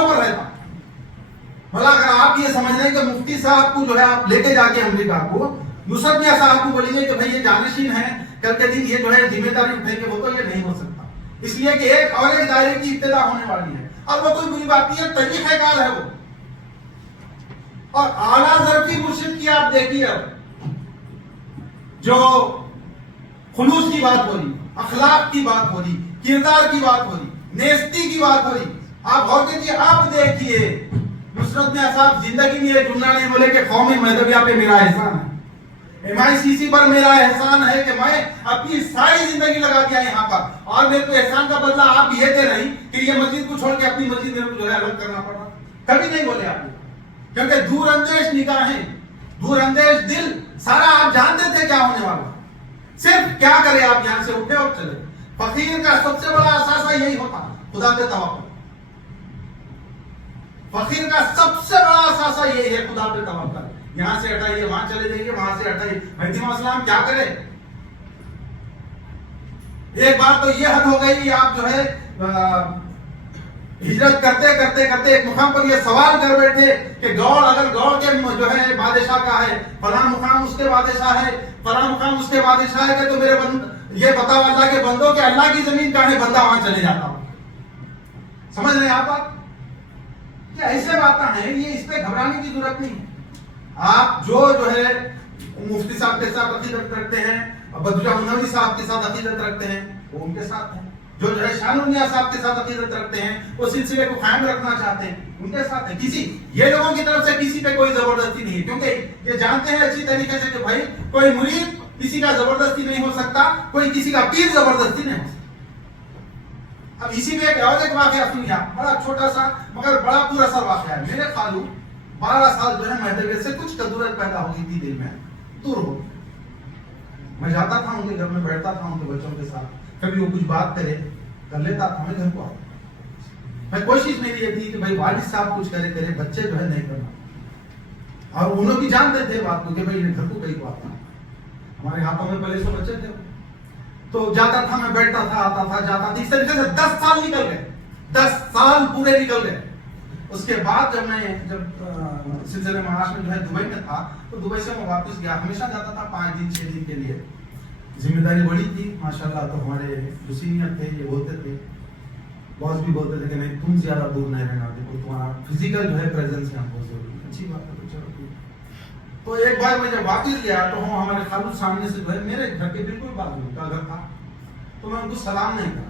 اوپر رہتا. بھلا اگر آپ یہ سمجھ رہے ہیں کہ مفتی صاحب کو جو ہے آپ لے کے جا کے امریکہ کو نصرت میاں صاحب کو بولیں گے کہ بھائی یہ جانشین ہیں کل کے دن یہ جو ہے ذمہ داری اٹھیں گے, وہ تو یہ نہیں ہو سکتا. اس لیے کہ ایک اور ایک دائرے کی ابتدا ہونے والی ہے, اور وہ کوئی بری بات نہیں ہے, طریقہ کار ہے وہ. اور اعلیٰ ظرفی مرشد کی آپ دیکھیے, اب جو خلوص کی بات ہو رہی, اخلاق کی بات ہو رہی, کردار کی بات ہو رہی, نیستی کی بات ہو رہی, آپ غور کیجیے. آپ دیکھیے نصرت میاں صاحب زندگی میں یہ جملہ نہیں بولے کہ قومی مذہبیہ پہ میرا احسان ہے, MICC پر میرا احسان ہے کہ میں اپنی ساری زندگی لگا دیا یہاں پر, اور میرے کو احسان کا بدلہ آپ یہ دے رہی کہ یہ مسجد کو چھوڑ کے اپنی مسجد میرے کو جو ہے الگ کرنا پڑا. کبھی نہیں بولے آپ, کیونکہ دور اندیش نگاہیں, دور اندیش دل, سارا آپ جانتے تھے کیا ہونے والا. صرف کیا کرے آپ, یہاں سے اٹھے اور چلے. فقیر کا سب سے بڑا اثاثہ یہی ہوتا, خدا پہ توکل. فقیر کا سب سے بڑا اثاثہ یہی ہے, خدا پہ توکل. یہاں سے ہٹائیے وہاں چلے جائیے, وہاں سے ہٹائیے. مہدی علیہ السلام کیا کرے؟ ایک بار تو یہ حد ہو گئی, آپ جو ہے ہجرت کرتے کرتے کرتے ایک مقام پر یہ سوال کر بیٹھے کہ گوڑ اگر گوڑ کے جو ہے بادشاہ کا ہے, فلاں مقام اس کے بادشاہ ہے, فلاں مقام اس کے بادشاہ ہے, تو میرے یہ بتاؤ اللہ کے بندوں کہ اللہ کی زمین کہاں ہے, بندہ وہاں چلے جاتا ہوں. سمجھ رہے ہیں آپ؟ یہ ایسے باتیں ہیں, یہ اس پہ گھبرانے کی ضرورت نہیں ہے. آپ جو ہے مفتی صاحب کے ساتھ عقیدت رکھتے ہیں, بدرجہ منوی صاحب کے ساتھ عقیدت رکھتے ہیں, وہ ان کے ساتھ ہیں. جو ہے شان المیاں صاحب کے ساتھ عقیدت رکھتے ہیں, وہ سلسلے کو قائم رکھنا چاہتے ہیں, ان کے ساتھ ہیں. کسی یہ لوگوں کی طرف سے کسی پہ کوئی زبردستی نہیں ہے, کیونکہ یہ جانتے ہیں اچھی طریقے سے کہ بھائی کوئی مرید کسی کا زبردستی نہیں ہو سکتا, کوئی کسی کا پیر زبردستی نہیں ہو سکتا. اب اسی میں ایک اور ایک واقعہ سنیا, بڑا چھوٹا سا مگر بڑا پورا سا واقعہ ہے. میرے خالو 12 سال جو ہے مہدویت سے کچھ کدورت پیدا ہو گئی تھی دل میں, دور ہو. میں جاتا تھا ان کے گھر میں, بیٹھتا تھا ان کے بچوں کے ساتھ, کبھی وہ کچھ بات کرے کر لیتا تھا, میں گھر کو آتا. میں کوشش میری یہ تھی کہ بھائی والد صاحب کچھ کرے, بچے جو ہے نہیں کرنا. اور انہوں بھی جانتے تھے بات کو کہ بھائی گھر کو کہیں کو آتا. ہمارے ہاتھوں میں پہلے سے بچے تھے, تو جاتا تھا, میں بیٹھتا تھا, آتا تھا, جاتا تھا. اس طریقے سے 10 سال نکل گئے, 10 سال پورے نکل گئے. اس کے بعد جب سلسلے معاش میں جو ہے دبئی میں تھا, تو دبئی سے میں واپس گیا. ہمیشہ جاتا تھا 5 دن 6 دن کے لیے. ذمہ داری بڑی تھی ماشاءاللہ. تو ہمارے جو سینئر تھے یہ بولتے تھے, باس بھی بولتے تھے کہ نہیں تم زیادہ دور نہیں رہنا, دیکھو تمہارا فزیکل جو ہے پریزنس یہاں بہت ضروری ہے. اچھی بات ہے, تو چلو ٹھیک. تو ایک بار میں جب واپس گیا تو ہمارے خالد سامنے سے جو ہے میرے گھر کے بالکل بازو کا گھر تھا, تو میں ان کو سلام نہیں کرا.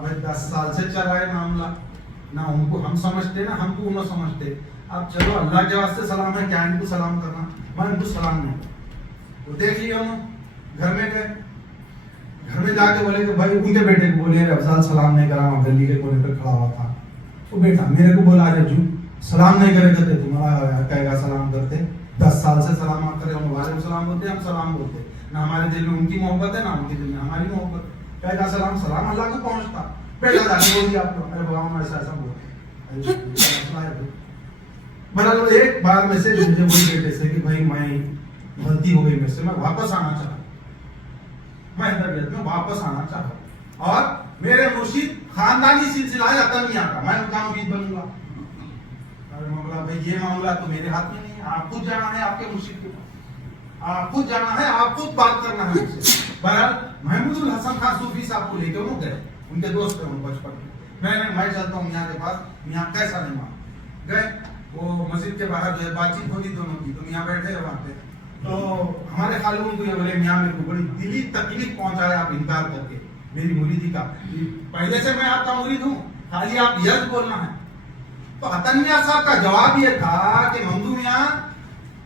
بھائی 10 سال سے چل رہا ہے معاملہ, نہ ان کو ہم سمجھتے نہ ہم کو انہوں سمجھتے. اب چلو اللہ کے واسطے سلام ہے, کیا ان کو سلام کرنا, میں ان کو سلام نہیں کرا. وہ دیکھ لیا انہوں, گھر میں گئے, گھر میں جا کے بولے کہ بھائی ان کے بیٹے کو بولے افضال سلام نہیں کرا, وہاں گلی کے کونے پر کھڑا ہوا تھا. وہ بیٹا میرے کو بولا جو سلام نہیں کرے کرتے, تمہارا کہے گا سلام کرتے. 10 سال سے سلام کرے, ہم وعلیکم السلام بولتے, ہم سلام بولتے. نہ ہمارے دل میں ان کی محبت ہے, نہ ان کے دل میں ہماری محبت. کہے گا سلام, سلام اللہ کو پہنچتا. بیٹا جا کے بول دیا آپ کو, ارے بابا ایسا ایسا بولتے. بہرحال ایک بار میسج مجھے وہی بیٹے سے کہ بھائی میں غلطی ہو گئی میرے سے, میں واپس آنا چاہتا, میں طبیعت میں واپس آنا چاہتا, اور میرے مرشد خاندانی سلسلہ ہے عطمیہ کا, میں ان کا مرید بنوں گا. معاملہ بھائی یہ معاملہ تو میرے ہاتھ میں نہیں ہے, آپ خود جانا ہے آپ کے مرشد کے پاس, آپ خود جانا ہے, آپ خود بات کرنا ہے ان سے. بہرحال محمود الحسن خان صوفی صاحب کو لے کے وہ گئے, ان کے دوست ہیں بچپن کے. میں چلتا ہوں میاں کے پاس, میاں کیسا نہیں مان گئے. وہ مسجد کے باہر جو ہے بات چیت ہوتی دونوں کی, تو میاں بیٹھے ہیں وہاں پہ. تو ہمارے خالون کو یہ بولے میاں میرے کو بڑی دلی تکلیف پہنچایا آپ انکار کر کے میری مریدی کا. پہلے سے میں آپ کا مرید ہوں, خالی آپ یس بولنا ہے. تو حتن میاں صاحب کا جواب یہ تھا کہ ممدو میاں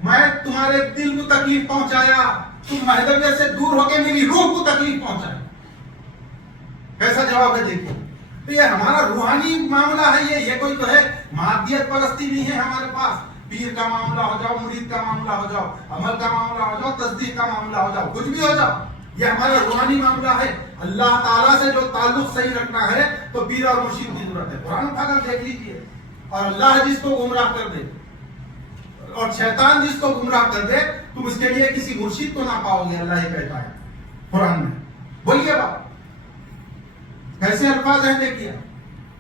میں تمہارے دل کو تکلیف پہنچایا, تم مہدویت سے دور ہو کے میری روح کو تکلیف پہنچایا. کیسا جواب ہے دیکھیے. تو یہ ہمارا روحانی معاملہ ہے, یہ کوئی تو ہے مادیت پرستی نہیں ہے ہمارے پاس. پیر کا معاملہ ہو جاؤ, مرید کا معاملہ ہو جاؤ, عمل کا معاملہ ہو جاؤ, تصدیق کا معاملہ ہو جاؤ, کچھ بھی ہو جاؤ, یہ ہمارا روحانی معاملہ ہے. اللہ تعالیٰ سے جو تعلق صحیح رکھنا ہے تو پیر اور مرشد کی ضرورت ہے. قرآن اٹھا کر دیکھ لیجیے. اور اللہ جس کو گمراہ کر دے اور شیطان جس کو گمراہ کر دے, تم اس کے لیے کسی مرشد کو نہ پاؤ گے. اللہ یہ کہتا ہے قرآن میں. بولیے بات, کیسے الفاظ ہیں دیکھیے.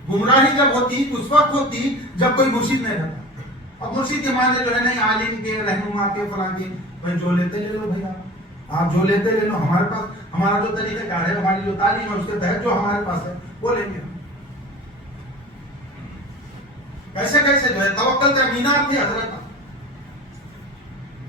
گمراہی جب ہوتی اس وقت ہوتی جب کوئی مرشد نہیں رہتا. اب مرشد کے معنی جو ہے نہیں عالم کے, رہنما کے, فلاں کے, بھائی جو لیتے لے لو بھائی, آپ جو لیتے لے لو. ہمارے پاس ہمارا جو طریقہ کار ہے, ہماری جو تعلیم ہے اس کے تحت جو ہمارے پاس ہے وہ لیں گے. کیسے کیسے جو ہے توکل کا مینار تھے حضرت.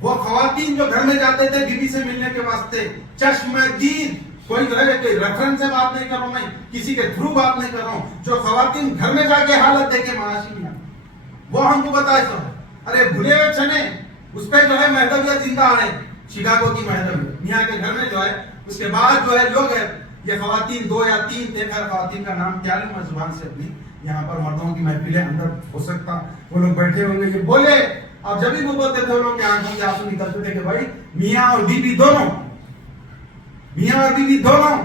وہ خواتین جو گھر میں جاتے تھے بیوی سے ملنے کے واسطے, چشم دید, کوئی جو ہے کوئی ریفرنس سے بات نہیں کر رہا ہوں میں, کسی کے تھرو بات نہیں کر رہا ہوں, جو خواتین گھر میں جا کے حالت دیکھے معاشی میں, وہ ہم کو بتائے سب. ارے بھولے ہوئے چنے اس پہ جو ہے مہدویت زندہ آ رہے ہیں, شکاگو کی مہدویت میاں کے گھر میں جو ہے. اس کے بعد جو ہے لوگ ہے یہ خواتین 2 یا 3 تھے, خیر خواتین کا نام کیا لوں میں زبان سے اپنی, یہاں پر مردوں کی محفلیں اندر ہو سکتا وہ لوگ بیٹھے ہوئے یہ بولے. اب جب بھی وہ بولتے تھے لوگ کے آنکھوں کے آنسو نکلتے تھے کہ بھائی میاں اور بیوی دونوں, میاں اور بیوی دونوں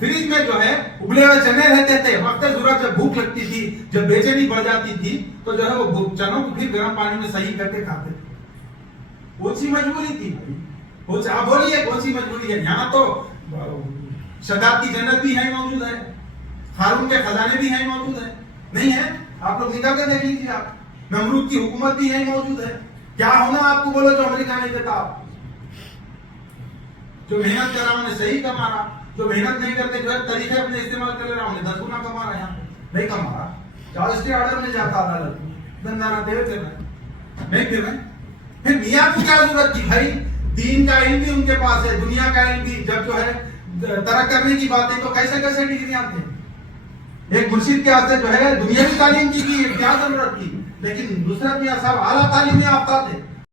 فریج میں جو ہے ابلے ہوئے چنے رہتے تھے. وقت ضرورت جب بھوک لگتی تھی, جب بے چینی بڑھ جاتی تھی تو جو ہے وہ چنوں کو پھر گرم پانی میں صحیح کر کے کھاتے تھے. کون سی مجبوری تھی بھائی, آپ بولیے کون سی مجبوری ہے. یہاں تو شداد کی جنت بھی ہے موجود ہے, ہارون کے خزانے بھی ہیں موجود ہے, نہیں ہے؟ آپ لوگ نکل کے دیکھ لیجیے. آپ نمرود کی حکومت بھی ہے موجود ہے. کیا ہونا آپ کو بولو جو امریکہ نہیں دیتا. آپ جو محنت کر رہا ہوں نے صحیح کما رہا, جو محنت نہیں کرتے جو ہے طریقے اپنے استعمال کر رہا ہوں نے 10 گنا کما رہا ہے. یہاں پہ نہیں کما رہا, جاؤ اسٹے آرڈر میں جاتا عدالت دندانہ دے کر رہے نہیں پھر رہے. پھر میاں کو کیا ضرورت تھی بھائی, دین کا علم بھی ان کے پاس ہے, دنیا کا علم بھی. جب جو ہے ترک کرنے کی بات ہے تو کیسے کیسے ڈگریاں تھے. ایک مرشد کے واسطے جو ہے دنیاوی تعلیم کی کیا ضرورت تھی, لیکن نصرت میاں صاحب اعلیٰ تعلیم یافتہ تھے.